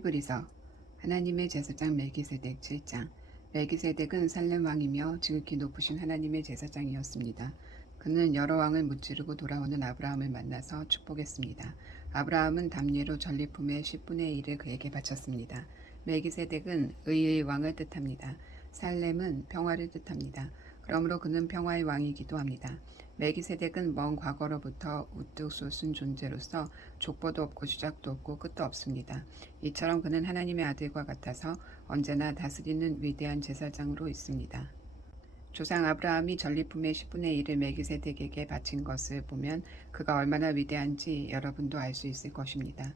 히브리서 하나님의 제사장 멜기세덱 7장. 멜기세덱은 살렘 왕이며 지극히 높으신 하나님의 제사장이었습니다. 그는 여러 왕을 무찌르고 돌아오는 아브라함을 만나서 축복했습니다. 아브라함은 담례로 전리품의 10분의 1을 그에게 바쳤습니다. 멜기세덱은 의의 왕을 뜻합니다. 살렘은 평화를 뜻합니다. 그러므로 그는 평화의 왕이기도 합니다. 멜기세덱은 먼 과거로부터 우뚝 솟은 존재로서 족보도 없고 주작도 없고 끝도 없습니다. 이처럼 그는 하나님의 아들과 같아서 언제나 다스리는 위대한 제사장으로 있습니다. 조상 아브라함이 전리품의 10분의 1을 멜기세덱에게 바친 것을 보면 그가 얼마나 위대한지 여러분도 알 수 있을 것입니다.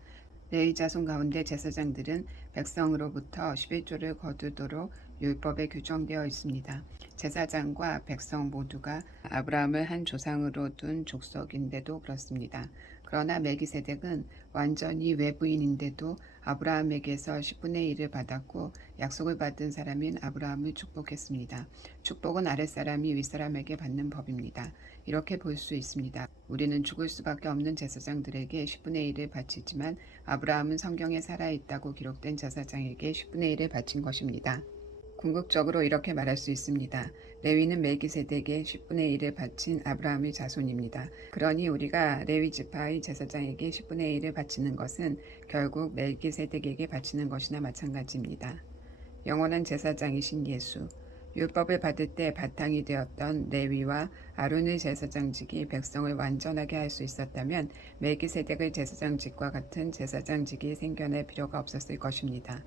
레위 자손 가운데 제사장들은 백성으로부터 11조를 거두도록 율법에 규정되어 있습니다. 제사장과 백성 모두가 아브라함을 한 조상으로 둔 족속인데도 그렇습니다. 그러나 멜기세덱은 완전히 외부인인데도 아브라함에게서 10분의 1을 받았고 약속을 받은 사람인 아브라함을 축복했습니다. 축복은 아랫사람이 윗사람에게 받는 법입니다. 이렇게 볼 수 있습니다. 우리는 죽을 수밖에 없는 제사장들에게 10분의 1을 바치지만 아브라함은 성경에 살아있다고 기록된 제사장에게 10분의 1을 바친 것입니다. 궁극적으로 이렇게 말할 수 있습니다. 레위는 멜기세덱에 10분의 1을 바친 아브라함의 자손입니다. 그러니 우리가 레위 지파의 제사장에게 10분의 1을 바치는 것은 결국 멜기세덱에게 바치는 것이나 마찬가지입니다. 영원한 제사장이신 예수. 율법을 받을 때 바탕이 되었던 레위와 아론의 제사장직이 백성을 완전하게 할 수 있었다면 멜기세덱의 제사장직과 같은 제사장직이 생겨날 필요가 없었을 것입니다.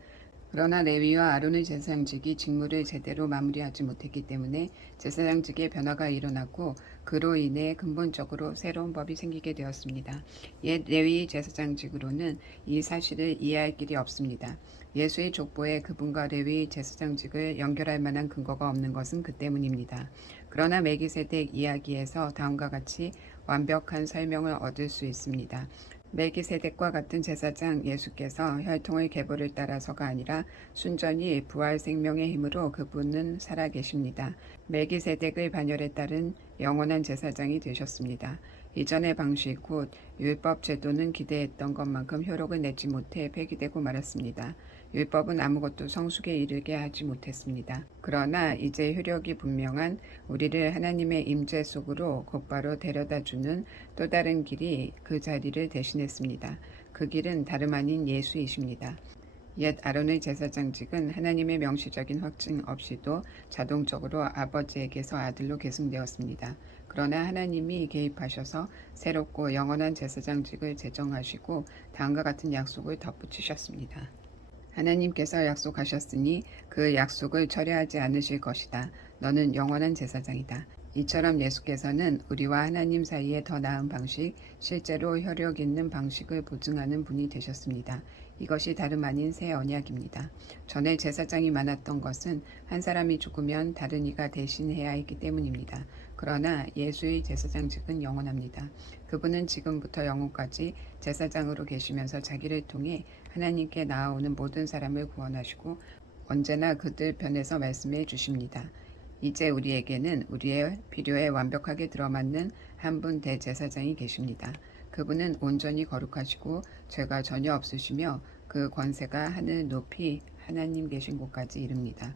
그러나 레위와 아론의 제사장직이 직무를 제대로 마무리하지 못했기 때문에 제사장직의 변화가 일어났고 그로 인해 근본적으로 새로운 법이 생기게 되었습니다. 옛 레위 제사장직으로는 이 사실을 이해할 길이 없습니다. 예수의 족보에 그분과 레위 제사장직을 연결할 만한 근거가 없는 것은 그 때문입니다. 그러나 멜기세덱 이야기에서 다음과 같이 완벽한 설명을 얻을 수 있습니다. 멜기세덱과 같은 제사장 예수께서 혈통의 계보를 따라서가 아니라 순전히 부활 생명의 힘으로 그분은 살아계십니다. 멜기세덱의 반열에 따른 영원한 제사장이 되셨습니다. 이전의 방식 곧 율법 제도는 기대했던 것만큼 효력을 내지 못해 폐기되고 말았습니다. 율법은 아무것도 성숙에 이르게 하지 못했습니다. 그러나 이제 효력이 분명한 우리를 하나님의 임재 속으로 곧바로 데려다주는 또 다른 길이 그 자리를 대신했습니다. 그 길은 다름 아닌 예수이십니다. 옛 아론의 제사장직은 하나님의 명시적인 확증 없이도 자동적으로 아버지에게서 아들로 계승되었습니다. 그러나 하나님이 개입하셔서 새롭고 영원한 제사장직을 제정하시고 다음과 같은 약속을 덧붙이셨습니다. 하나님께서 약속하셨으니 그 약속을 철회하지 않으실 것이다. 너는 영원한 제사장이다. 이처럼 예수께서는 우리와 하나님 사이에 더 나은 방식, 실제로 혈육 있는 방식을 보증하는 분이 되셨습니다. 이것이 다름 아닌 새 언약입니다. 전에 제사장이 많았던 것은 한 사람이 죽으면 다른 이가 대신해야 했기 때문입니다. 그러나 예수의 제사장직은 영원합니다. 그분은 지금부터 영원까지 제사장으로 계시면서 자기를 통해 하나님께 나아오는 모든 사람을 구원하시고 언제나 그들 편에서 말씀해 주십니다. 이제 우리에게는 우리의 필요에 완벽하게 들어맞는 한 분 대제사장이 계십니다. 그분은 온전히 거룩하시고 죄가 전혀 없으시며 그 권세가 하늘 높이 하나님 계신 곳까지 이릅니다.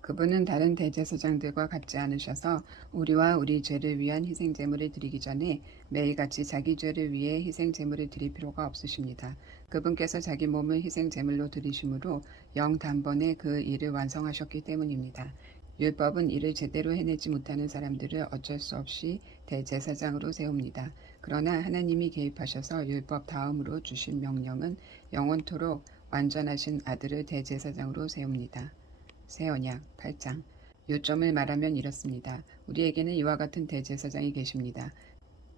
그분은 다른 대제사장들과 같지 않으셔서 우리와 우리 죄를 위한 희생제물을 드리기 전에 매일같이 자기 죄를 위해 희생제물을 드릴 필요가 없으십니다. 그분께서 자기 몸을 희생제물로 드리심으로 영 단번에 그 일을 완성하셨기 때문입니다. 율법은 이를 제대로 해내지 못하는 사람들을 어쩔 수 없이 대제사장으로 세웁니다. 그러나 하나님이 개입하셔서 율법 다음으로 주신 명령은 영원토록 완전하신 아들을 대제사장으로 세웁니다. 새 언약 8장. 요점을 말하면 이렇습니다. 우리에게는 이와 같은 대제사장이 계십니다.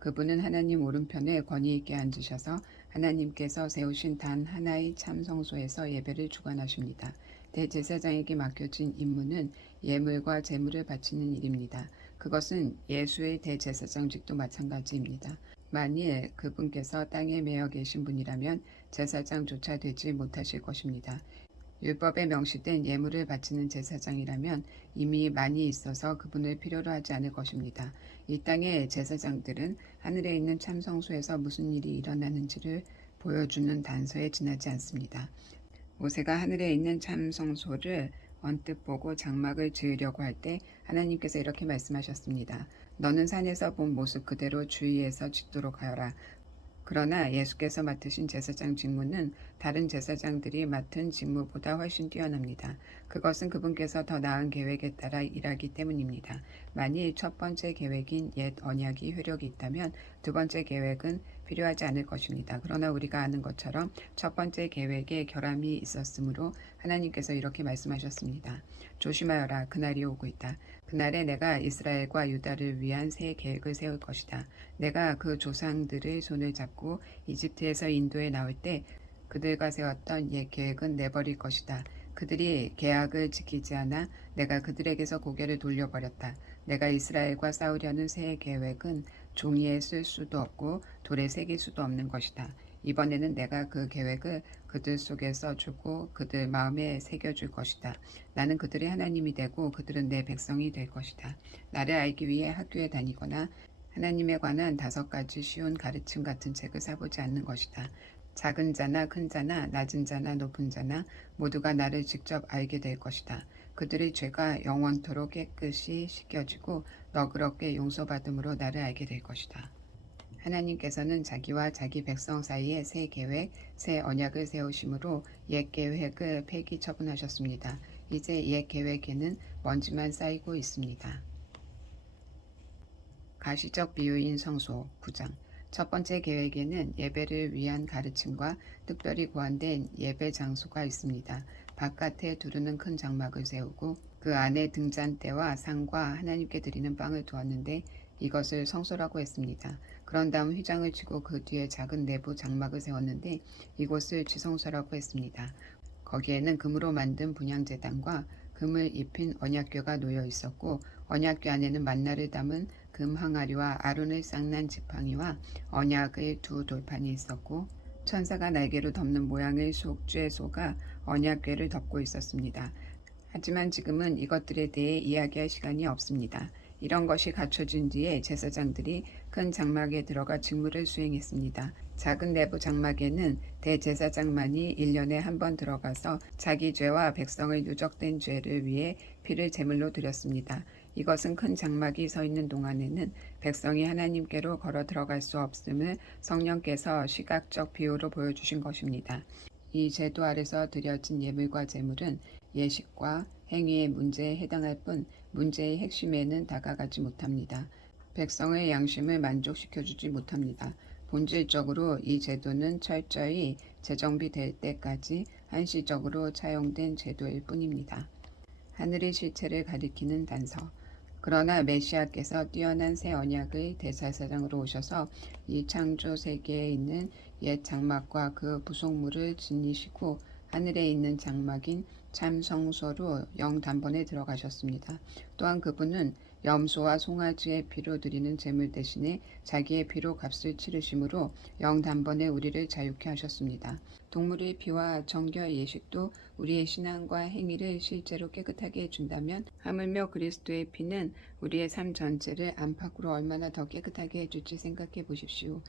그분은 하나님 오른편에 권위 있게 앉으셔서 하나님께서 세우신 단 하나의 참 성소에서 예배를 주관하십니다. 대제사장에게 맡겨진 임무는 예물과 제물을 바치는 일입니다. 그것은 예수의 대제사장직도 마찬가지입니다. 만일 그분께서 땅에 매여 계신 분이라면 제사장조차 되지 못하실 것입니다. 율법에 명시된 예물을 바치는 제사장이라면 이미 많이 있어서 그분을 필요로 하지 않을 것입니다. 이 땅의 제사장들은 하늘에 있는 참성소에서 무슨 일이 일어나는지를 보여주는 단서에 지나지 않습니다. 모세가 하늘에 있는 참 성소를 언뜻 보고 장막을 지으려고 할 때 하나님께서 이렇게 말씀하셨습니다. 너는 산에서 본 모습 그대로 주위에서 짓도록 하여라. 그러나 예수께서 맡으신 제사장 직무는 다른 제사장들이 맡은 직무보다 훨씬 뛰어납니다. 그것은 그분께서 더 나은 계획에 따라 일하기 때문입니다. 만일 첫 번째 계획인 옛 언약이 효력이 있다면 두 번째 계획은 필요하지 않을 것입니다. 그러나 우리가 아는 것처럼 첫 번째 계획에 결함이 있었으므로 하나님께서 이렇게 말씀하셨습니다. 조심하여라. 그날이 오고 있다. 그날에 내가 이스라엘과 유다를 위한 새 계획을 세울 것이다. 내가 그 조상들의 손을 잡고 이집트에서 인도에 나올 때 그들과 세웠던 옛 계획은 내버릴 것이다. 그들이 계약을 지키지 않아 내가 그들에게서 고개를 돌려버렸다. 내가 이스라엘과 싸우려는 새 계획은 종이에 쓸 수도 없고 돌에 새길 수도 없는 것이다. 이번에는 내가 그 계획을 그들 속에서 주고 그들 마음에 새겨줄 것이다. 나는 그들의 하나님이 되고 그들은 내 백성이 될 것이다. 나를 알기 위해 학교에 다니거나 하나님에 관한 5가지 쉬운 가르침 같은 책을 사보지 않는 것이다. 작은 자나 큰 자나 낮은 자나 높은 자나 모두가 나를 직접 알게 될 것이다. 그들의 죄가 영원토록 깨끗이 씻겨지고 너그럽게 용서받음으로 나를 알게 될 것이다. 하나님께서는 자기와 자기 백성 사이에 새 계획, 새 언약을 세우심으로 옛 계획을 폐기 처분하셨습니다. 이제 옛 계획에는 먼지만 쌓이고 있습니다. 가시적 비유인 성소 9장. 첫 번째 계획에는 예배를 위한 가르침과 특별히 고안된 예배 장소가 있습니다. 바깥에 두르는 큰 장막을 세우고 그 안에 등잔대와 상과 하나님께 드리는 빵을 두었는데 이것을 성소라고 했습니다. 그런 다음 휘장을 치고 그 뒤에 작은 내부 장막을 세웠는데 이곳을 지성소라고 했습니다. 거기에는 금으로 만든 분향제단과 금을 입힌 언약궤가 놓여 있었고 언약궤 안에는 만나를 담은 금 항아리와 아론을 쌍난 지팡이와 언약의 2 돌판이 있었고 천사가 날개로 덮는 모양의 속죄소가 언약궤를 덮고 있었습니다. 하지만 지금은 이것들에 대해 이야기할 시간이 없습니다. 이런 것이 갖춰진 뒤에 제사장들이 큰 장막에 들어가 직무를 수행했습니다. 작은 내부 장막에는 대제사장만이 1년에 한 번 들어가서 자기 죄와 백성의 누적된 죄를 위해 피를 제물로 드렸습니다. 이것은 큰 장막이 서 있는 동안에는 백성이 하나님께로 걸어 들어갈 수 없음을 성령께서 시각적 비유로 보여주신 것입니다. 이 제도 아래서 드려진 예물과 제물은 예식과 행위의 문제에 해당할 뿐 문제의 핵심에는 다가가지 못합니다. 백성의 양심을 만족시켜주지 못합니다. 본질적으로 이 제도는 철저히 재정비될 때까지 한시적으로 차용된 제도일 뿐입니다. 하늘의 실체를 가리키는 단서. 그러나 메시아께서 뛰어난 새 언약의 대제사장으로 오셔서 이 창조 세계에 있는 옛 장막과 그 부속물을 지니시고 하늘에 있는 장막인 참 성소로 영단번에 들어가셨습니다. 또한 그분은 염소와 송아지의 피로 드리는 제물 대신에 자기의 피로 값을 치르심으로 영단번에 우리를 자유케 하셨습니다. 동물의 피와 정결 예식도 우리의 신앙과 행위를 실제로 깨끗하게 해준다면 하물며 그리스도의 피는 우리의 삶 전체를 안팎으로 얼마나 더 깨끗하게 해줄지 생각해 보십시오.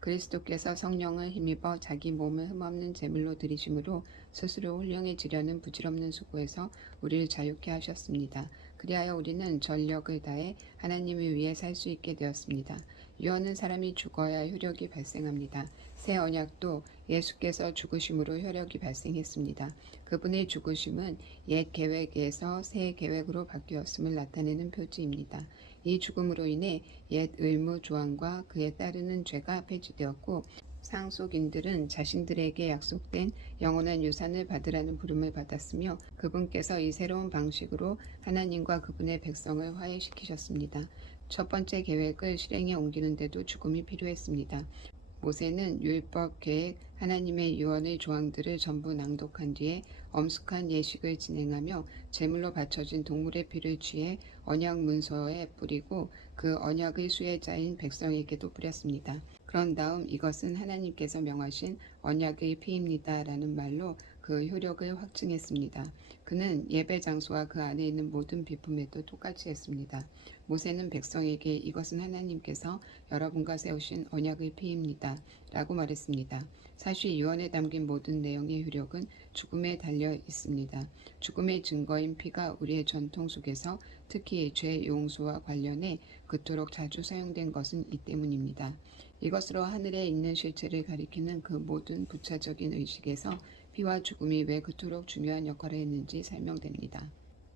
그리스도께서 성령을 힘입어 자기 몸을 흠없는 제물로 드리심으로 스스로 훌륭해지려는 부질없는 수고에서 우리를 자유케 하셨습니다. 그리하여 우리는 전력을 다해 하나님을 위해 살 수 있게 되었습니다. 유언은 사람이 죽어야 효력이 발생합니다. 새 언약도 예수께서 죽으심으로 효력이 발생했습니다. 그분의 죽으심은 옛 계획에서 새 계획으로 바뀌었음을 나타내는 표지입니다. 이 죽음으로 인해 옛 의무 조항과 그에 따르는 죄가 폐지되었고 상속인들은 자신들에게 약속된 영원한 유산을 받으라는 부름을 받았으며 그분께서 이 새로운 방식으로 하나님과 그분의 백성을 화해시키셨습니다. 첫 번째 계획을 실행에 옮기는데도 죽음이 필요했습니다. 모세는 율법 계획 하나님의 유언의 조항들을 전부 낭독한 뒤에 엄숙한 예식을 진행하며 제물로 바쳐진 동물의 피를 취해 언약 문서에 뿌리고 그 언약의 수혜자인 백성에게도 뿌렸습니다. 그런 다음 이것은 하나님께서 명하신 언약의 피입니다 라는 말로 그 효력을 확증했습니다. 그는 예배 장소와 그 안에 있는 모든 비품에도 똑같이 했습니다. 모세는 백성에게 이것은 하나님께서 여러분과 세우신 언약의 피입니다. 라고 말했습니다. 사실 유언에 담긴 모든 내용의 효력은 죽음에 달려 있습니다. 죽음의 증거인 피가 우리의 전통 속에서 특히 죄 용서와 관련해 그토록 자주 사용된 것은 이 때문입니다. 이것으로 하늘에 있는 실체를 가리키는 그 모든 부차적인 의식에서 피와 죽음이 왜 그토록 중요한 역할을 했는지 설명됩니다.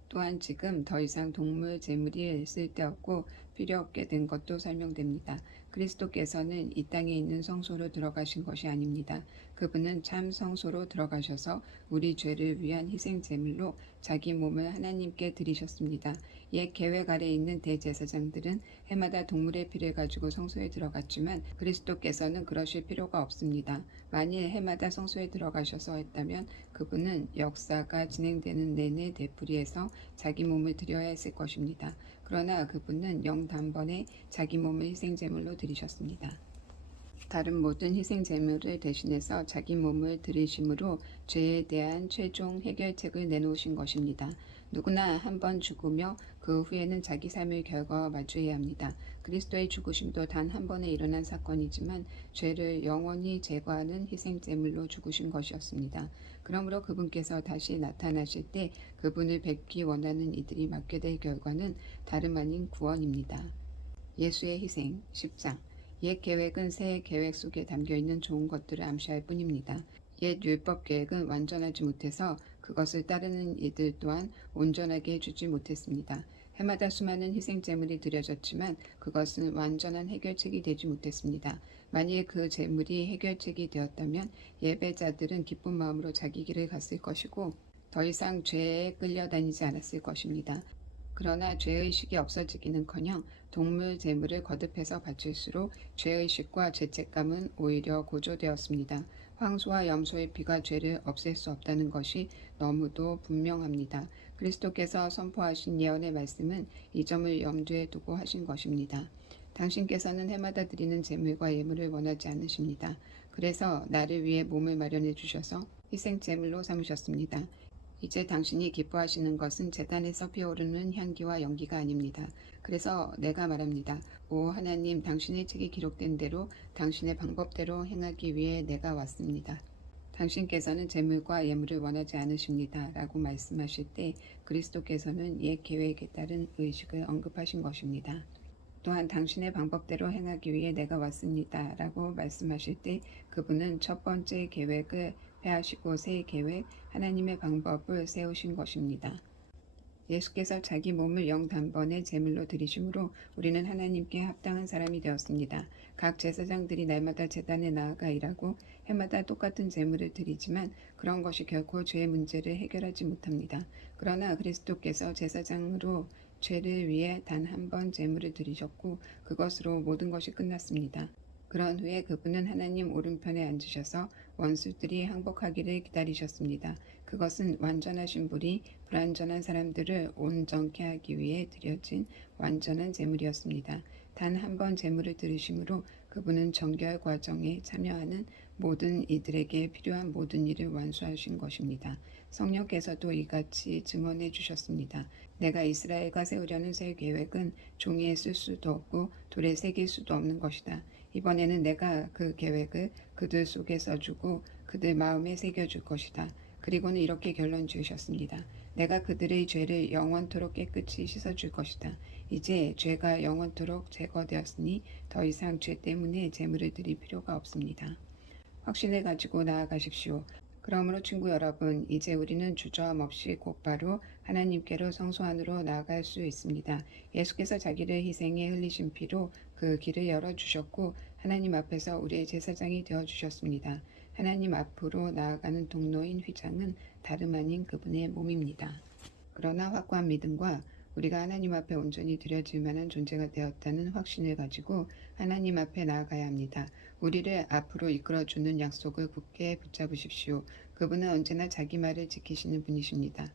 또한 지금 더 이상 동물 제물이 쓸데없고 필요 없게 된 것도 설명됩니다. 그리스도께서는 이 땅에 있는 성소로 들어가신 것이 아닙니다. 그분은 참 성소로 들어가셔서 우리 죄를 위한 희생 제물로 자기 몸을 하나님께 드리셨습니다. 옛 계획 아래 있는 대제사장들은 해마다 동물의 피를 가지고 성소에 들어갔지만 그리스도께서는 그러실 필요가 없습니다. 만일 해마다 성소에 들어가셔서 했다면 그분은 역사가 진행되는 내내 되풀이해서 자기 몸을 드려야 했을 것입니다. 그러나 그분은 영단번에 자기 몸을 희생제물로 드리셨습니다. 다른 모든 희생제물을 대신해서 자기 몸을 드리심으로 죄에 대한 최종 해결책을 내놓으신 것입니다. 누구나 한 번 죽으며 그 후에는 자기 삶의 결과와 마주해야 합니다. 그리스도의 죽으심도 단 한 번에 일어난 사건이지만 죄를 영원히 제거하는 희생제물로 죽으신 것이었습니다. 그러므로 그분께서 다시 나타나실 때 그분을 뵙기 원하는 이들이 맡게 될 결과는 다름 아닌 구원입니다. 예수의 희생 10장 옛 계획은 새 계획 속에 담겨있는 좋은 것들을 암시할 뿐입니다. 옛 율법 계획은 완전하지 못해서 그것을 따르는 이들 또한 온전하게 해주지 못했습니다. 해마다 수많은 희생제물이 드려졌지만 그것은 완전한 해결책이 되지 못했습니다. 만일 그 제물이 해결책이 되었다면 예배자들은 기쁜 마음으로 자기 길을 갔을 것이고 더 이상 죄에 끌려다니지 않았을 것입니다. 그러나 죄의식이 없어지기는커녕 동물 제물을 거듭해서 바칠수록 죄의식과 죄책감은 오히려 고조되었습니다. 황소와 염소의 피가 죄를 없앨 수 없다는 것이 너무도 분명합니다. 그리스도께서 선포하신 예언의 말씀은 이 점을 염두에 두고 하신 것입니다. 당신께서는 해마다 드리는 제물과 예물을 원하지 않으십니다. 그래서 나를 위해 몸을 마련해 주셔서 희생 제물로 삼으셨습니다. 이제 당신이 기뻐하시는 것은 제단에서 피어오르는 향기와 연기가 아닙니다. 그래서 내가 말합니다. 오 하나님, 당신의 책이 기록된 대로 당신의 방법대로 행하기 위해 내가 왔습니다. 당신께서는 제물과 예물을 원하지 않으십니다. 라고 말씀하실 때 그리스도께서는 옛 계획에 따른 의식을 언급하신 것입니다. 또한 당신의 방법대로 행하기 위해 내가 왔습니다. 라고 말씀하실 때 그분은 첫 번째 계획을 폐하시고 새 계획, 하나님의 방법을 세우신 것입니다. 예수께서 자기 몸을 영단번에 제물로 드리심으로 우리는 하나님께 합당한 사람이 되었습니다. 각 제사장들이 날마다 제단에 나아가 일하고 해마다 똑같은 제물을 드리지만 그런 것이 결코 죄의 문제를 해결하지 못합니다. 그러나 그리스도께서 제사장으로 죄를 위해 단 한 번 제물을 드리셨고 그것으로 모든 것이 끝났습니다. 그런 후에 그분은 하나님 오른편에 앉으셔서 원수들이 항복하기를 기다리셨습니다. 그것은 완전하신 분이 불완전한 사람들을 온전케 하기 위해 드려진 완전한 제물이었습니다. 단 한 번 제물을 드리심으로 그분은 정결 과정에 참여하는 모든 이들에게 필요한 모든 일을 완수하신 것입니다. 성령께서도 이같이 증언해 주셨습니다. 내가 이스라엘과 세우려는 새 계획은 종이에 쓸 수도 없고 돌에 새길 수도 없는 것이다. 이번에는 내가 그 계획을 그들 속에 써주고 그들 마음에 새겨줄 것이다. 그리고는 이렇게 결론 지으셨습니다. 내가 그들의 죄를 영원토록 깨끗이 씻어줄 것이다. 이제 죄가 영원토록 제거되었으니 더 이상 죄 때문에 제물을 드릴 필요가 없습니다. 확신을 가지고 나아가십시오. 그러므로 친구 여러분, 이제 우리는 주저함 없이 곧바로 하나님께로 성소 안으로 나아갈 수 있습니다. 예수께서 자기를 희생해 흘리신 피로 그 길을 열어주셨고 하나님 앞에서 우리의 제사장이 되어주셨습니다. 하나님 앞으로 나아가는 통로인 휘장은 다름 아닌 그분의 몸입니다. 그러나 확고한 믿음과 우리가 하나님 앞에 온전히 드려질 만한 존재가 되었다는 확신을 가지고 하나님 앞에 나아가야 합니다. 우리를 앞으로 이끌어주는 약속을 굳게 붙잡으십시오. 그분은 언제나 자기 말을 지키시는 분이십니다.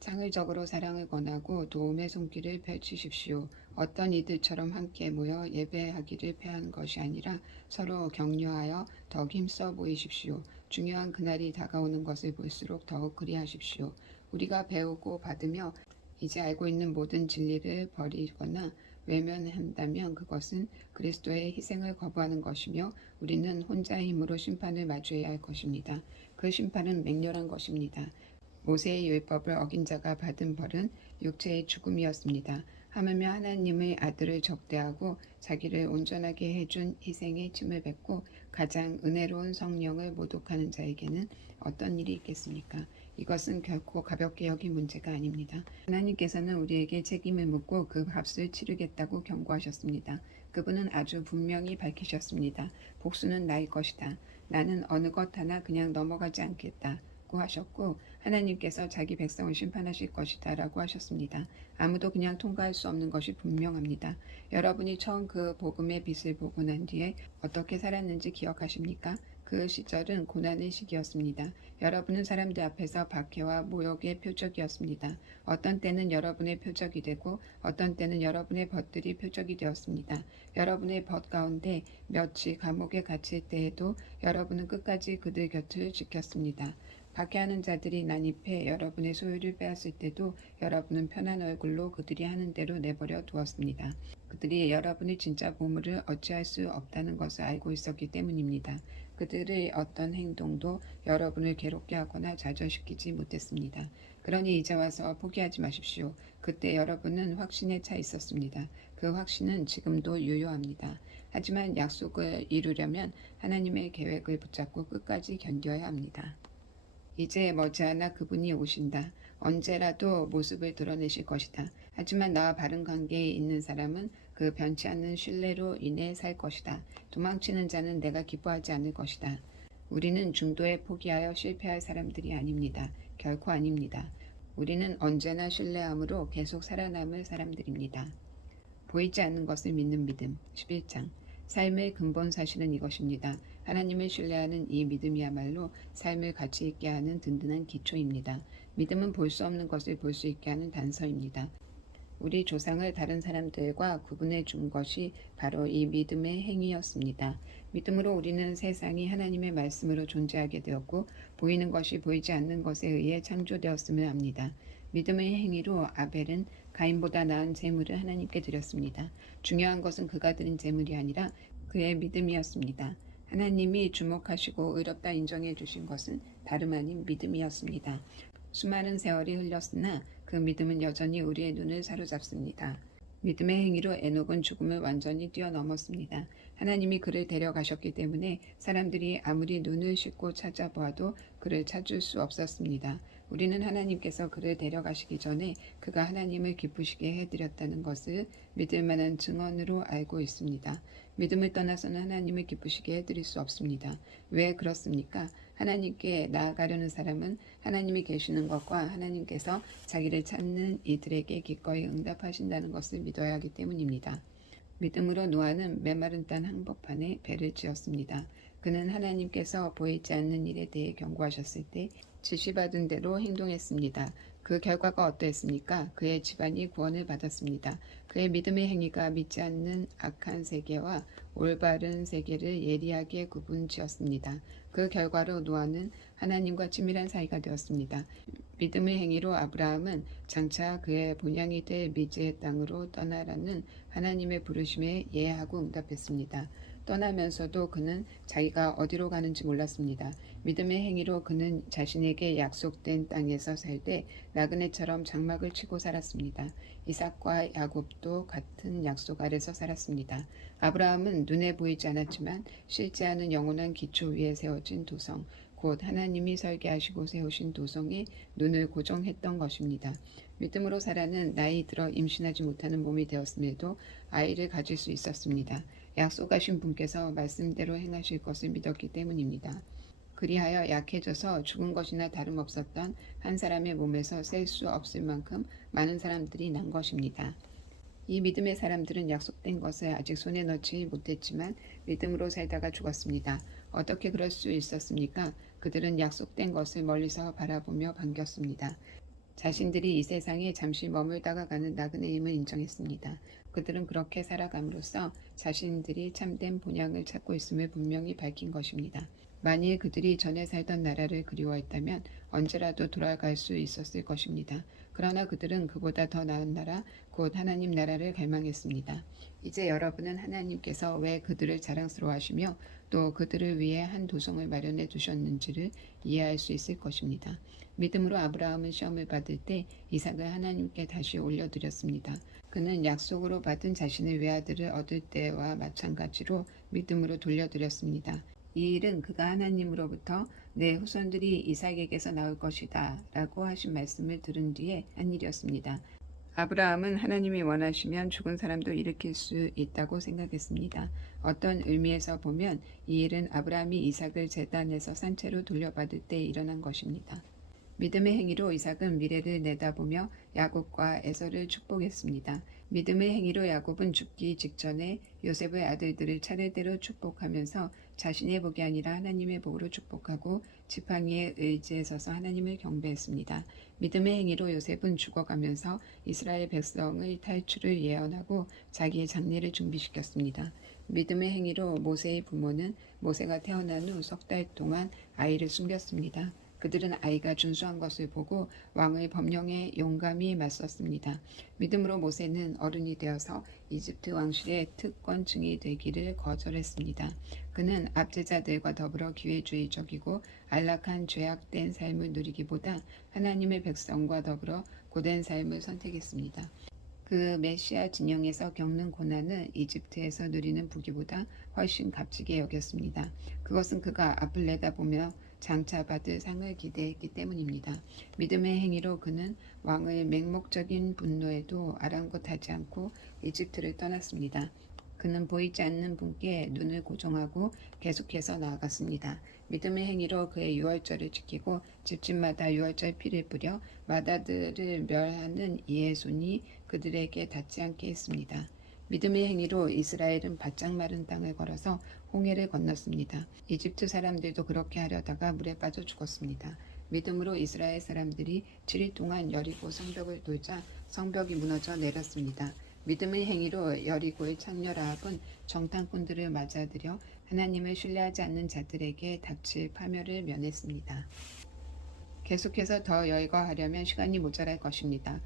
창의적으로 사랑을 권하고 도움의 손길을 펼치십시오. 어떤 이들처럼 함께 모여 예배하기를 폐하는 것이 아니라 서로 격려하여 더 힘써 보이십시오. 중요한 그날이 다가오는 것을 볼수록 더욱 그리하십시오. 우리가 배우고 받으며 이제 알고 있는 모든 진리를 버리거나 외면한다면 그것은 그리스도의 희생을 거부하는 것이며 우리는 혼자의 힘으로 심판을 마주해야 할 것입니다. 그 심판은 맹렬한 것입니다. 모세의 율법을 어긴 자가 받은 벌은 육체의 죽음이었습니다. 하물며 하나님의 아들을 적대하고 자기를 온전하게 해준 희생의 침을 뱉고 가장 은혜로운 성령을 모독하는 자에게는 어떤 일이 있겠습니까? 이것은 결코 가볍게 여긴 문제가 아닙니다. 하나님께서는 우리에게 책임을 묻고 그 값을 치르겠다고 경고하셨습니다. 그분은 아주 분명히 밝히셨습니다. 복수는 나의 것이다. 나는 어느 것 하나 그냥 넘어가지 않겠다. 하셨고 하나님께서 자기 백성을 심판하실 것이다 라고 하셨습니다. 아무도 그냥 통과할 수 없는 것이 분명합니다. 여러분이 처음 그 복음의 빛을 보고 난 뒤에 어떻게 살았는지 기억하십니까? 그 시절은 고난의 시기였습니다. 여러분은 사람들 앞에서 박해와 모욕의 표적이었습니다. 어떤 때는 여러분의 표적이 되고 어떤 때는 여러분의 벗들이 표적이 되었습니다. 여러분의 벗 가운데 며칠 감옥에 갇힐 때에도 여러분은 끝까지 그들 곁을 지켰습니다. 박해하는 자들이 난입해 여러분의 소유를 빼앗을 때도 여러분은 편한 얼굴로 그들이 하는 대로 내버려 두었습니다. 그들이 여러분의 진짜 보물을 어찌할 수 없다는 것을 알고 있었기 때문입니다. 그들의 어떤 행동도 여러분을 괴롭게 하거나 좌절시키지 못했습니다. 그러니 이제 와서 포기하지 마십시오. 그때 여러분은 확신에 차 있었습니다. 그 확신은 지금도 유효합니다. 하지만 약속을 이루려면 하나님의 계획을 붙잡고 끝까지 견뎌야 합니다. 이제 머지않아 그분이 오신다. 언제라도 모습을 드러내실 것이다. 하지만 나와 바른 관계에 있는 사람은 그 변치 않는 신뢰로 인해 살 것이다. 도망치는 자는 내가 기뻐하지 않을 것이다. 우리는 중도에 포기하여 실패할 사람들이 아닙니다. 결코 아닙니다. 우리는 언제나 신뢰함으로 계속 살아남을 사람들입니다. 보이지 않는 것을 믿는 믿음 11장 삶의 근본 사실은 이것입니다. 하나님을 신뢰하는 이 믿음이야말로 삶을 가치 있게 하는 든든한 기초입니다. 믿음은 볼 수 없는 것을 볼 수 있게 하는 단서입니다. 우리 조상을 다른 사람들과 구분해 준 것이 바로 이 믿음의 행위였습니다. 믿음으로 우리는 세상이 하나님의 말씀으로 존재하게 되었고 보이는 것이 보이지 않는 것에 의해 창조되었음을 압니다. 믿음의 행위로 아벨은 가인보다 나은 제물을 하나님께 드렸습니다. 중요한 것은 그가 드린 제물이 아니라 그의 믿음이었습니다. 하나님이 주목하시고 의롭다 인정해 주신 것은 다름 아닌 믿음이었습니다. 수많은 세월이 흘렀으나 그 믿음은 여전히 우리의 눈을 사로잡습니다. 믿음의 행위로 에녹은 죽음을 완전히 뛰어넘었습니다. 하나님이 그를 데려가셨기 때문에 사람들이 아무리 눈을 씻고 찾아보아도 그를 찾을 수 없었습니다. 우리는 하나님께서 그를 데려가시기 전에 그가 하나님을 기쁘시게 해드렸다는 것을 믿을 만한 증언으로 알고 있습니다. 믿음을 떠나서는 하나님을 기쁘시게 해드릴 수 없습니다. 왜 그렇습니까? 하나님께 나아가려는 사람은 하나님이 계시는 것과 하나님께서 자기를 찾는 이들에게 기꺼이 응답하신다는 것을 믿어야 하기 때문입니다. 믿음으로 노아는 메마른 땅 한복판에 배를 지었습니다. 그는 하나님께서 보이지 않는 일에 대해 경고하셨을 때 지시받은 대로 행동했습니다. 그 결과가 어떠했습니까? 그의 집안이 구원을 받았습니다. 그의 믿음의 행위가 믿지 않는 악한 세계와 올바른 세계를 예리하게 구분지었습니다. 그 결과로 노아는 하나님과 친밀한 사이가 되었습니다. 믿음의 행위로 아브라함은 장차 그의 본향이 될 미지의 땅으로 떠나라는 하나님의 부르심에 예하고 응답했습니다. 떠나면서도 그는 자기가 어디로 가는지 몰랐습니다. 믿음의 행위로 그는 자신에게 약속된 땅에서 살되 나그네처럼 장막을 치고 살았습니다. 이삭과 야곱도 같은 약속 아래서 살았습니다. 아브라함은 눈에 보이지 않았지만 실제하는 영원한 기초 위에 세워진 도성, 곧 하나님이 설계하시고 세우신 도성에 눈을 고정했던 것입니다. 믿음으로 사라는 나이 들어 임신하지 못하는 몸이 되었음에도 아이를 가질 수 있었습니다. 약속하신 분께서 말씀대로 행하실 것을 믿었기 때문입니다. 그리하여 약해져서 죽은 것이나 다름없었던 한 사람의 몸에서 셀 수 없을 만큼 많은 사람들이 난 것입니다. 이 믿음의 사람들은 약속된 것을 아직 손에 넣지 못했지만 믿음으로 살다가 죽었습니다. 어떻게 그럴 수 있었습니까? 그들은 약속된 것을 멀리서 바라보며 반겼습니다. 자신들이 이 세상에 잠시 머물다가 가는 나그네임을 인정했습니다. 그들은 그렇게 살아감으로써 자신들이 참된 본향을 찾고 있음을 분명히 밝힌 것입니다. 만일 그들이 전에 살던 나라를 그리워했다면 언제라도 돌아갈 수 있었을 것입니다. 그러나 그들은 그보다 더 나은 나라, 곧 하나님 나라를 갈망했습니다. 이제 여러분은 하나님께서 왜 그들을 자랑스러워하시며 또 그들을 위해 한 도성을 마련해 두셨는지를 이해할 수 있을 것입니다. 믿음으로 아브라함은 시험을 받을 때 이삭을 하나님께 다시 올려드렸습니다. 그는 약속으로 받은 자신의 외아들을 얻을 때와 마찬가지로 믿음으로 돌려드렸습니다. 이 일은 그가 하나님으로부터 내 후손들이 이삭에게서 나올 것이다 라고 하신 말씀을 들은 뒤에 한 일이었습니다. 아브라함은 하나님이 원하시면 죽은 사람도 일으킬 수 있다고 생각했습니다. 어떤 의미에서 보면 이 일은 아브라함이 이삭을 제단에서 산채로 돌려받을 때 일어난 것입니다. 믿음의 행위로 이삭은 미래를 내다보며 야곱과 에서를 축복했습니다. 믿음의 행위로 야곱은 죽기 직전에 요셉의 아들들을 차례대로 축복하면서 자신의 복이 아니라 하나님의 복으로 축복하고 지팡이에 의지해 서서 하나님을 경배했습니다. 믿음의 행위로 요셉은 죽어가면서 이스라엘 백성의 탈출을 예언하고 자기의 장례를 준비시켰습니다. 믿음의 행위로 모세의 부모는 모세가 태어난 후 석 달 동안 아이를 숨겼습니다. 그들은 아이가 준수한 것을 보고 왕의 법령에 용감히 맞섰습니다. 믿음으로 모세는 어른이 되어서 이집트 왕실의 특권층이 되기를 거절했습니다. 그는 압제자들과 더불어 기회주의적이고 안락한 죄악된 삶을 누리기보다 하나님의 백성과 더불어 고된 삶을 선택했습니다. 그 메시아 진영에서 겪는 고난은 이집트에서 누리는 부귀보다 훨씬 값지게 여겼습니다. 그것은 그가 앞을 내다보며 장차 받을 상을 기대했기 때문입니다. 믿음의 행위로 그는 왕의 맹목적인 분노에도 아랑곳하지 않고 이집트를 떠났습니다. 그는 보이지 않는 분께 눈을 고정하고 계속해서 나아갔습니다. 믿음의 행위로 그의 유월절을 지키고 집집마다 유월절 피를 뿌려 마다들을 멸하는 이의 손이 그들에게 닿지 않게 했습니다. 믿음의 행위로 이스라엘은 바짝 마른 땅을 걸어서 홍해를 건넜습니다. 이집트 사람들도 그렇게 하려다가 물에 빠져 죽었습니다. 믿음으로 이스라엘 사람들이 7일 동안 여리고 성벽을 돌자 성벽이 무너져 내렸습니다. 믿음의 행위로 여리고의 창녀 라합은 정탐꾼들을 맞아들여 하나님을 신뢰하지 않는 자들에게 닥칠 파멸을 면했습니다. 계속해서 더 열거하려면 시간이 모자랄 것입니다.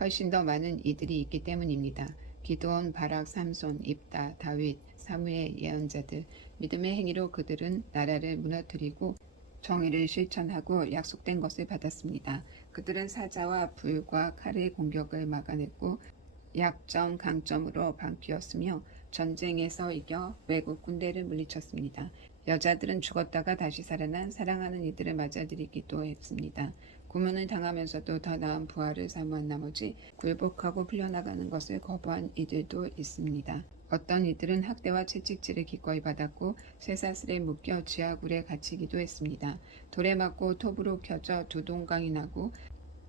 훨씬 더 많은 이들이 있기 때문입니다. 기드온, 바락, 삼손, 입다, 다윗, 사무엘 예언자들, 믿음의 행위로 그들은 나라를 무너뜨리고 정의를 실천하고 약속된 것을 받았습니다. 그들은 사자와 불과 칼의 공격을 막아냈고 약점, 강점으로 방피었으며 전쟁에서 이겨 외국 군대를 물리쳤습니다. 여자들은 죽었다가 다시 살아난 사랑하는 이들을 맞아들이기도 했습니다. 고문을 당하면서도 더 나은 부활을 사모한 나머지 굴복하고 풀려나가는 것을 거부한 이들도 있습니다. 어떤 이들은 학대와 채찍질을 기꺼이 받았고 쇠사슬에 묶여 지하굴에 갇히기도 했습니다. 돌에 맞고 톱으로 켜져 두동강이 나고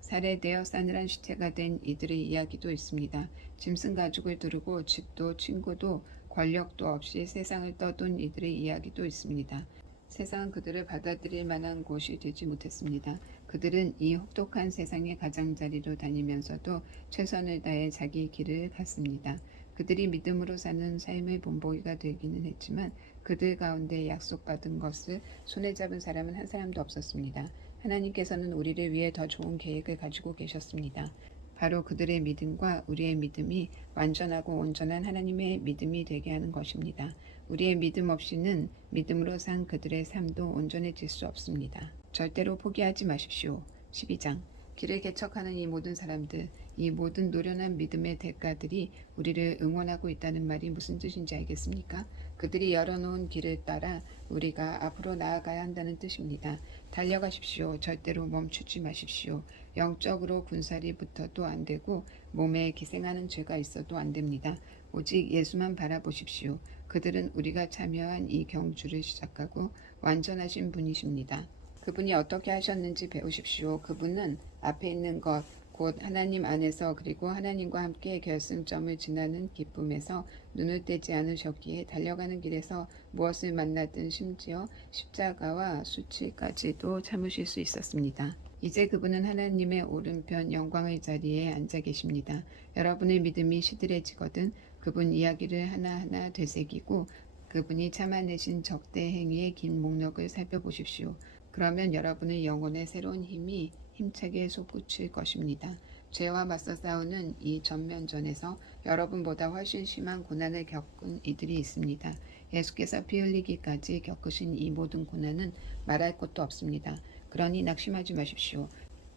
살해되어 싸늘한 시체가 된 이들의 이야기도 있습니다. 짐승 가죽을 두르고 집도 친구도 권력도 없이 세상을 떠돈 이들의 이야기도 있습니다. 세상은 그들을 받아들일 만한 곳이 되지 못했습니다. 그들은 이 혹독한 세상의 가장자리로 다니면서도 최선을 다해 자기 길을 갔습니다. 그들이 믿음으로 사는 삶의 본보기가 되기는 했지만 그들 가운데 약속받은 것을 손에 잡은 사람은 한 사람도 없었습니다. 하나님께서는 우리를 위해 더 좋은 계획을 가지고 계셨습니다. 바로 그들의 믿음과 우리의 믿음이 완전하고 온전한 하나님의 믿음이 되게 하는 것입니다. 우리의 믿음 없이는 믿음으로 산 그들의 삶도 온전해질 수 없습니다. 절대로 포기하지 마십시오. 12장 길을 개척하는 이 모든 사람들, 이 모든 노련한 믿음의 대가들이 우리를 응원하고 있다는 말이 무슨 뜻인지 알겠습니까? 그들이 열어놓은 길을 따라 우리가 앞으로 나아가야 한다는 뜻입니다. 달려가십시오. 절대로 멈추지 마십시오. 영적으로 군살이 붙어도 안 되고 몸에 기생하는 죄가 있어도 안 됩니다. 오직 예수만 바라보십시오. 그들은 우리가 참여한 이 경주를 시작하고 완전하신 분이십니다. 그분이 어떻게 하셨는지 배우십시오. 그분은 앞에 있는 것, 곧 하나님 안에서 그리고 하나님과 함께 결승점을 지나는 기쁨에서 눈을 떼지 않으셨기에 달려가는 길에서 무엇을 만나든 심지어 십자가와 수치까지도 참으실 수 있었습니다. 이제 그분은 하나님의 오른편 영광의 자리에 앉아 계십니다. 여러분의 믿음이 시들해지거든 그분 이야기를 하나하나 되새기고 그분이 참아내신 적대 행위의 긴 목록을 살펴보십시오. 그러면 여러분의 영혼에 새로운 힘이 힘차게 솟구칠 것입니다. 죄와 맞서 싸우는 이 전면전에서 여러분보다 훨씬 심한 고난을 겪은 이들이 있습니다. 예수께서 피 흘리기까지 겪으신 이 모든 고난은 말할 것도 없습니다. 그러니 낙심하지 마십시오.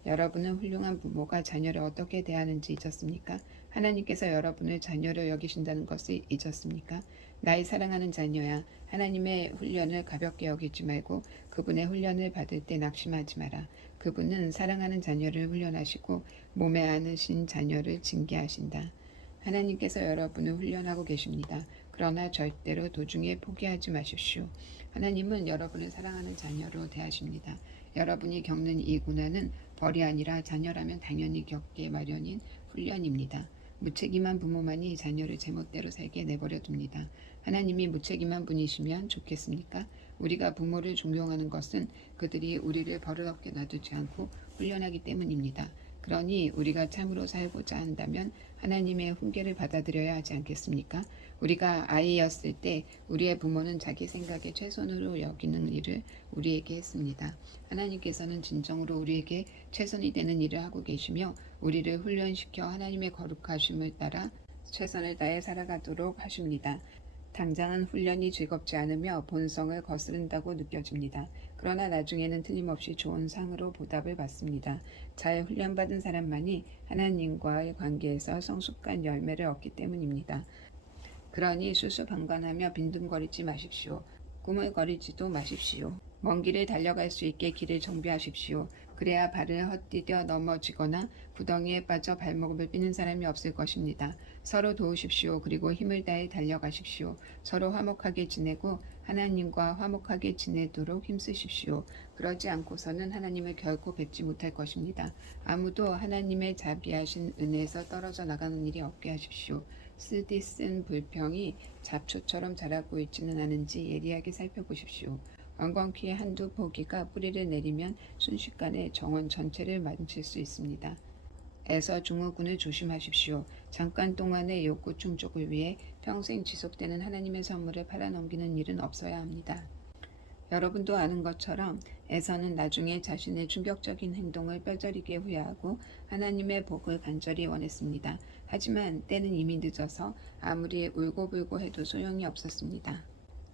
여러분은 훌륭한 부모가 자녀를 어떻게 대하는지 잊었습니까? 하나님께서 여러분을 자녀로 여기신다는 것을 잊었습니까? 나의 사랑하는 자녀야, 하나님의 훈련을 가볍게 여기지 말고 그분의 훈련을 받을 때 낙심하지 마라. 그분은 사랑하는 자녀를 훈련하시고 몸에 안으신 자녀를 징계하신다. 하나님께서 여러분을 훈련하고 계십니다. 그러나 절대로 도중에 포기하지 마십시오. 하나님은 여러분을 사랑하는 자녀로 대하십니다. 여러분이 겪는 이 고난은 벌이 아니라 자녀라면 당연히 겪게 마련인 훈련입니다. 무책임한 부모만이 자녀를 제멋대로 살게 내버려 둡니다. 하나님이 무책임한 분이시면 좋겠습니까? 우리가 부모를 존경하는 것은 그들이 우리를 버릇없게 놔두지 않고 훈련하기 때문입니다. 그러니 우리가 참으로 살고자 한다면 하나님의 훈계를 받아들여야 하지 않겠습니까? 우리가 아이였을 때 우리의 부모는 자기 생각에 최선으로 여기는 일을 우리에게 했습니다. 하나님께서는 진정으로 우리에게 최선이 되는 일을 하고 계시며 우리를 훈련시켜 하나님의 거룩하심을 따라 최선을 다해 살아가도록 하십니다. 당장은 훈련이 즐겁지 않으며 본성을 거스른다고 느껴집니다. 그러나 나중에는 틀림없이 좋은 상으로 보답을 받습니다. 잘 훈련받은 사람만이 하나님과의 관계에서 성숙한 열매를 얻기 때문입니다. 그러니 수수방관하며 빈둥거리지 마십시오. 꾸물거리지도 마십시오. 먼 길을 달려갈 수 있게 길을 정비하십시오. 그래야 발을 헛디뎌 넘어지거나 구덩이에 빠져 발목을 삐는 사람이 없을 것입니다. 서로 도우십시오. 그리고 힘을 다해 달려가십시오. 서로 화목하게 지내고 하나님과 화목하게 지내도록 힘쓰십시오. 그러지 않고서는 하나님을 결코 뵙지 못할 것입니다. 아무도 하나님의 자비하신 은혜에서 떨어져 나가는 일이 없게 하십시오. 쓰디쓴 불평이 잡초처럼 자라고 있지는 않은지 예리하게 살펴보십시오. 엉겅퀴의 한두 포기가 뿌리를 내리면 순식간에 정원 전체를 망칠 수 있습니다. 에서 증후군을 조심하십시오. 잠깐 동안의 욕구 충족을 위해 평생 지속되는 하나님의 선물을 팔아넘기는 일은 없어야 합니다. 여러분도 아는 것처럼 에서는 나중에 자신의 충격적인 행동을 뼈저리게 후회하고 하나님의 복을 간절히 원했습니다. 하지만 때는 이미 늦어서 아무리 울고불고 해도 소용이 없었습니다.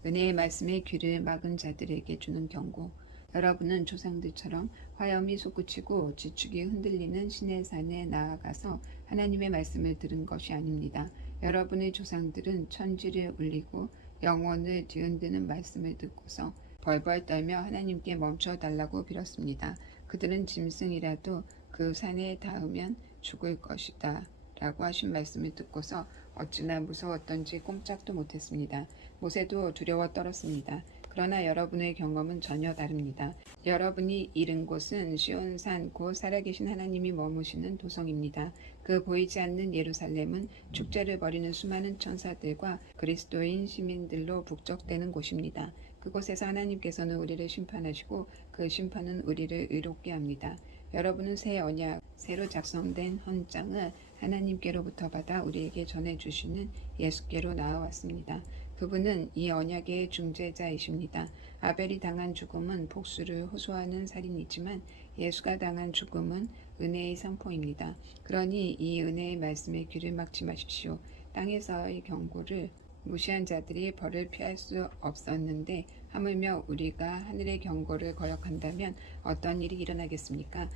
은혜의 말씀에 귀를 막은 자들에게 주는 경고. 여러분은 조상들처럼 화염이 솟구치고 지축이 흔들리는 시내산에 나아가서 하나님의 말씀을 들은 것이 아닙니다. 여러분의 조상들은 천지를 울리고 영혼을 뒤흔드는 말씀을 듣고서 벌벌 떨며 하나님께 멈춰달라고 빌었습니다. 그들은 짐승이라도 그 산에 닿으면 죽을 것이다 라고 하신 말씀을 듣고서 어찌나 무서웠던지 꼼짝도 못했습니다. 모세도 두려워 떨었습니다. 그러나 여러분의 경험은 전혀 다릅니다. 여러분이 이른 곳은 시온산 곧 살아계신 하나님이 머무시는 도성입니다. 그 보이지 않는 예루살렘은 축제를 벌이는 수많은 천사들과 그리스도인 시민들로 북적대는 곳입니다. 그곳에서 하나님께서는 우리를 심판하시고 그 심판은 우리를 의롭게 합니다. 여러분은 새 언약, 새로 작성된 헌장을 하나님께로부터 받아 우리에게 전해주시는 예수께로 나아왔습니다. 그분은 이 언약의 중재자이십니다. 아벨이 당한 죽음은 복수를 호소하는 살인이지만 예수가 당한 죽음은 은혜의 선포입니다. 그러니 이 은혜의 말씀에 귀를 막지 마십시오. 땅에서의 경고를 무시한 자들이 벌을 피할 수 없었는데 하물며 우리가 하늘의 경고를 거역한다면 어떤 일이 일어나겠습니까?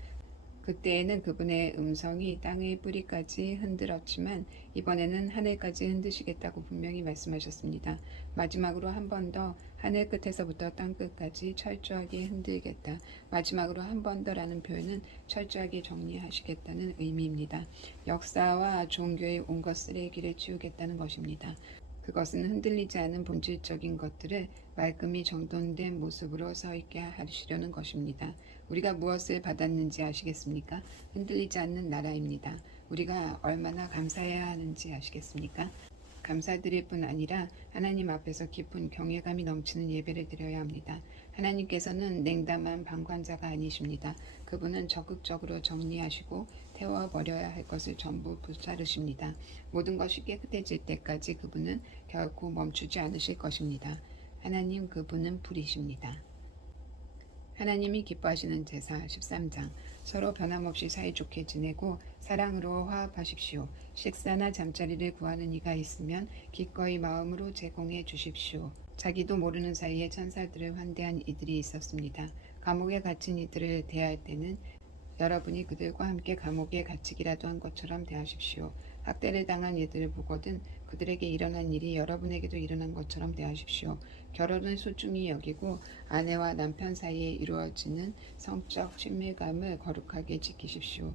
그때에는 그분의 음성이 땅의 뿌리까지 흔들었지만 이번에는 하늘까지 흔드시겠다고 분명히 말씀하셨습니다. 마지막으로 한 번 더 하늘 끝에서부터 땅 끝까지 철저하게 흔들겠다. 마지막으로 한 번 더라는 표현은 철저하게 정리하시겠다는 의미입니다. 역사와 종교의 온갖 쓰레기를 치우겠다는 것입니다. 그것은 흔들리지 않은 본질적인 것들을 말끔히 정돈된 모습으로 서 있게 하시려는 것입니다. 우리가 무엇을 받았는지 아시겠습니까? 흔들리지 않는 나라입니다. 우리가 얼마나 감사해야 하는지 아시겠습니까? 감사드릴 뿐 아니라 하나님 앞에서 깊은 경외감이 넘치는 예배를 드려야 합니다. 하나님께서는 냉담한 방관자가 아니십니다. 그분은 적극적으로 정리하시고 태워버려야 할 것을 전부 불사르십니다. 모든 것이 깨끗해질 때까지 그분은 결코 멈추지 않으실 것입니다. 하나님 그분은 불이십니다. 하나님이 기뻐하시는 제사 13장. 서로 변함없이 사이좋게 지내고 사랑으로 화합하십시오. 식사나 잠자리를 구하는 이가 있으면 기꺼이 마음으로 제공해 주십시오. 자기도 모르는 사이에 천사들을 환대한 이들이 있었습니다. 감옥에 갇힌 이들을 대할 때는 여러분이 그들과 함께 감옥에 갇히기라도 한 것처럼 대하십시오. 학대를 당한 이들을 보거든 그들에게 일어난 일이 여러분에게도 일어난 것처럼 대하십시오. 결혼을 소중히 여기고 아내와 남편 사이에 이루어지는 성적 친밀감을 거룩하게 지키십시오.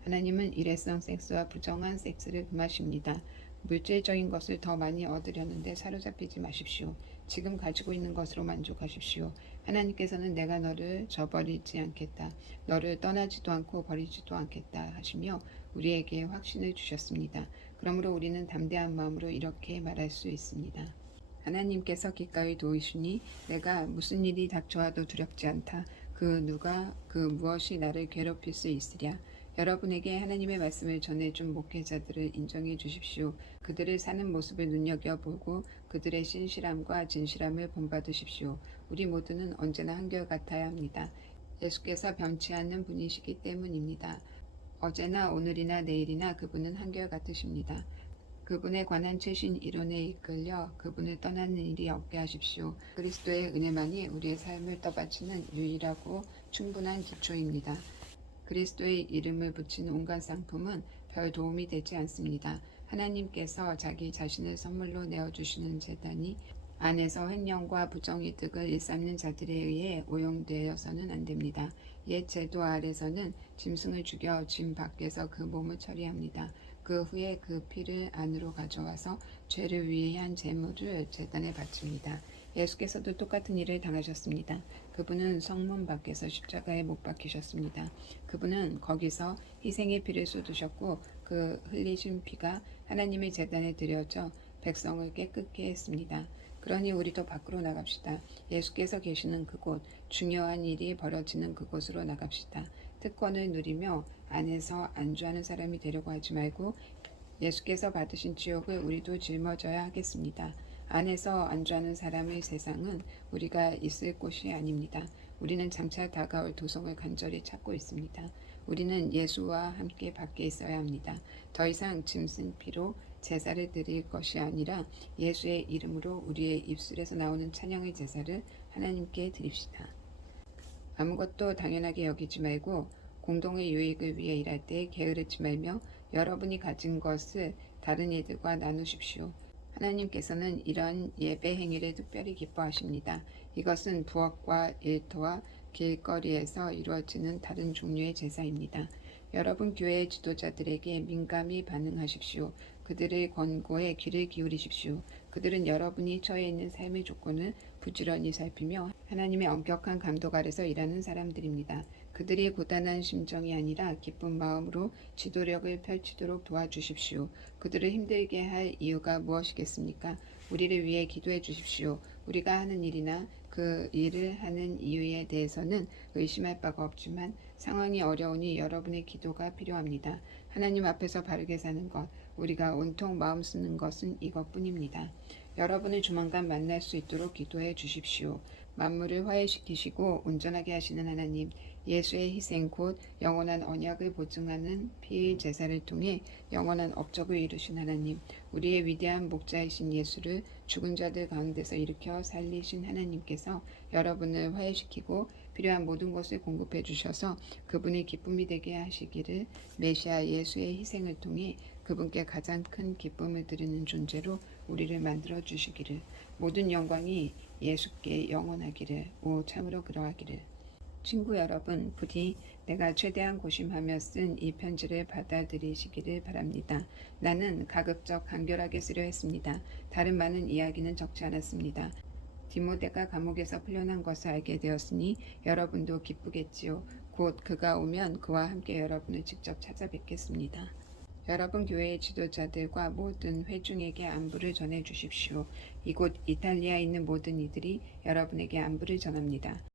하나님은 일회성 섹스와 부정한 섹스를 금하십니다. 물질적인 것을 더 많이 얻으려는데 사로잡히지 마십시오. 지금 가지고 있는 것으로 만족하십시오. 하나님께서는 내가 너를 저버리지 않겠다. 너를 떠나지도 않고 버리지도 않겠다 하시며 우리에게 확신을 주셨습니다. 그러므로 우리는 담대한 마음으로 이렇게 말할 수 있습니다. 하나님께서 기꺼이 도우시니 내가 무슨 일이 닥쳐와도 두렵지 않다. 그 무엇이 나를 괴롭힐 수 있으랴. 여러분에게 하나님의 말씀을 전해준 목회자들을 인정해 주십시오. 그들을 사는 모습을 눈여겨보고 그들의 신실함과 진실함을 본받으십시오. 우리 모두는 언제나 한결같아야 합니다. 예수께서 변치 않는 분이시기 때문입니다. 어제나 오늘이나 내일이나 그분은 한결같으십니다. 그분에 관한 최신 이론에 이끌려 그분을 떠나는 일이 없게 하십시오. 그리스도의 은혜만이 우리의 삶을 떠받치는 유일하고 충분한 기초입니다. 그리스도의 이름을 붙인 온갖 상품은 별 도움이 되지 않습니다. 하나님께서 자기 자신을 선물로 내어주시는 제단이 안에서 횡령과 부정이득을 일삼는 자들에 의해 오용되어서는 안 됩니다. 옛 제도 아래서는 짐승을 죽여 짐 밖에서 그 몸을 처리합니다. 그 후에 그 피를 안으로 가져와서 죄를 위한 제물을 제단에 바칩니다. 예수께서도 똑같은 일을 당하셨습니다. 그분은 성문 밖에서 십자가에 못 박히셨습니다. 그분은 거기서 희생의 피를 쏟으셨고 그 흘리신 피가 하나님의 제단에 드려져 백성을 깨끗게 했습니다. 그러니 우리도 밖으로 나갑시다. 예수께서 계시는 그곳, 중요한 일이 벌어지는 그곳으로 나갑시다. 특권을 누리며 안에서 안주하는 사람이 되려고 하지 말고 예수께서 받으신 지옥을 우리도 짊어져야 하겠습니다. 안에서 안주하는 사람의 세상은 우리가 있을 곳이 아닙니다. 우리는 장차 다가올 도성을 간절히 찾고 있습니다. 우리는 예수와 함께 밖에 있어야 합니다. 더 이상 짐승 피로 제사를 드릴 것이 아니라 예수의 이름으로 우리의 입술에서 나오는 찬양의 제사를 하나님께 드립시다. 아무것도 당연하게 여기지 말고 공동의 유익을 위해 일할 때 게으르지 말며 여러분이 가진 것을 다른 이들과 나누십시오. 하나님께서는 이런 예배 행위를 특별히 기뻐하십니다. 이것은 부엌과 일터와 길거리에서 이루어지는 다른 종류의 제사입니다. 여러분 교회의 지도자들에게 민감히 반응하십시오. 그들의 권고에 귀를 기울이십시오. 그들은 여러분이 처해 있는 삶의 조건을 부지런히 살피며 하나님의 엄격한 감독 아래서 일하는 사람들입니다. 그들이 고단한 심정이 아니라 기쁜 마음으로 지도력을 펼치도록 도와주십시오. 그들을 힘들게 할 이유가 무엇이겠습니까? 우리를 위해 기도해 주십시오. 우리가 하는 일이나 그 일을 하는 이유에 대해서는 의심할 바가 없지만 상황이 어려우니 여러분의 기도가 필요합니다. 하나님 앞에서 바르게 사는 것, 우리가 온통 마음 쓰는 것은 이것뿐입니다. 여러분을 조만간 만날 수 있도록 기도해 주십시오. 만물을 화해시키시고 온전하게 하시는 하나님, 예수의 희생 곧 영원한 언약을 보증하는 피의 제사를 통해 영원한 업적을 이루신 하나님, 우리의 위대한 목자이신 예수를 죽은 자들 가운데서 일으켜 살리신 하나님께서 여러분을 화해시키고 필요한 모든 것을 공급해 주셔서 그분의 기쁨이 되게 하시기를 메시아 예수의 희생을 통해 그분께 가장 큰 기쁨을 드리는 존재로 우리를 만들어 주시기를, 모든 영광이 예수께 영원하기를, 오 참으로 그러하기를. 친구 여러분, 부디 내가 최대한 고심하며 쓴 이 편지를 받아들이시기를 바랍니다. 나는 가급적 간결하게 쓰려 했습니다. 다른 많은 이야기는 적지 않았습니다. 디모데가 감옥에서 풀려난 것을 알게 되었으니 여러분도 기쁘겠지요. 곧 그가 오면 그와 함께 여러분을 직접 찾아뵙겠습니다. 여러분 교회의 지도자들과 모든 회중에게 안부를 전해 주십시오. 이곳 이탈리아에 있는 모든 이들이 여러분에게 안부를 전합니다.